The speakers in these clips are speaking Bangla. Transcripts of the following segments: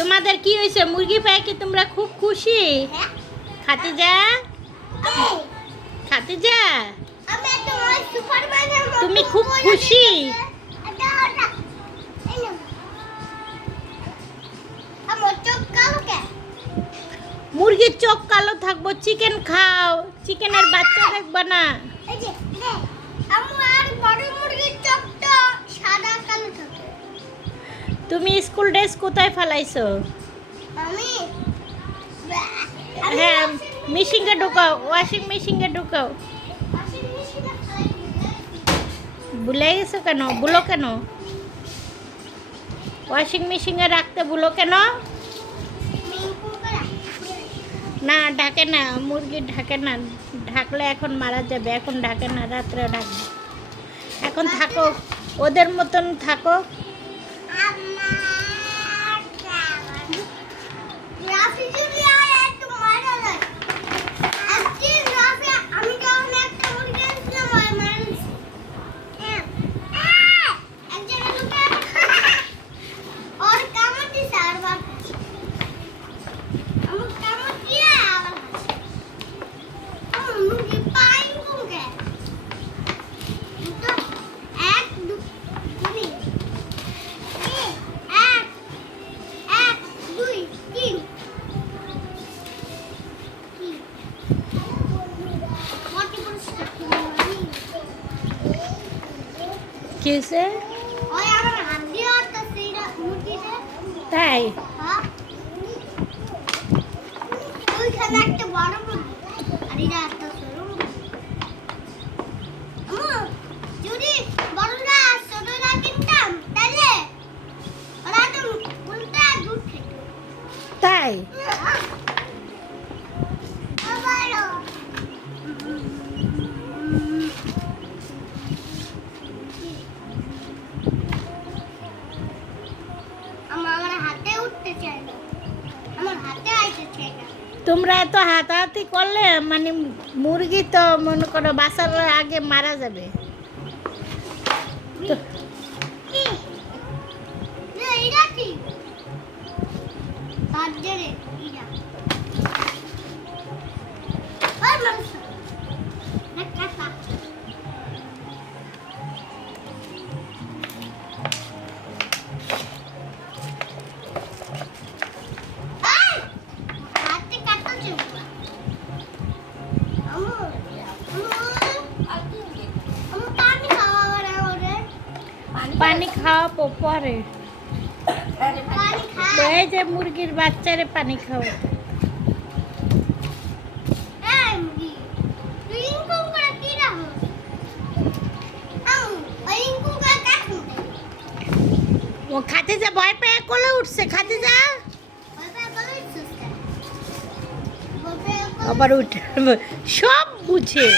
তোমাদের কি হয়েছে? মুরগি পেয়ে কি তোমরা খুব খুশি? খাতিজা, খাতিজা, তুমি খুব খুশি? মুরগির চোখ কালো থাকবো, চিকেন খাও, চিকেনের বাচ্চা দেখবা না। তুমি স্কুল ড্রেস কোথায় ফেলাইছো? হ্যাঁ, মেশিনে ঢুকাও, ওয়াশিং মেশিনে ঢুকাও। ভুলে গেছো কেন? ভুলো কেন? ওয়াশিং মেশিনে রাখতে ভুলো কেন? না ঢাকে না, মুরগি ঢাকে না। ঢাকলে এখন মারা যাবে, এখন ঢাকে না, রাত্রে ঢাকবে। এখন থাকো, ওদের মতন থাকো। কিসে তাই? তাই তোমরা এত হাতাহাতি করলে মানে মুরগি তো মনে করো বাসার আগে মারা যাবে। পানি খাওয়া পরে এই যে মুরগির বাচ্চারে পানি খাওয়া। ও খাতিজা ভয় পেয়ে কোলে উঠছে। খাতিজা আবার উঠে সব বুঝে।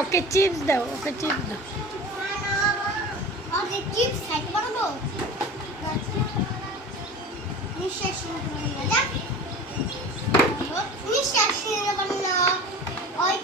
ওকে চিপস দাও, ওকে চিপস দাও। ওকে চিপস খাইতে পারবো? নিশ্বাস নিয়ে যা, নিশ্বাস নিয়ে যাবেন না। ওই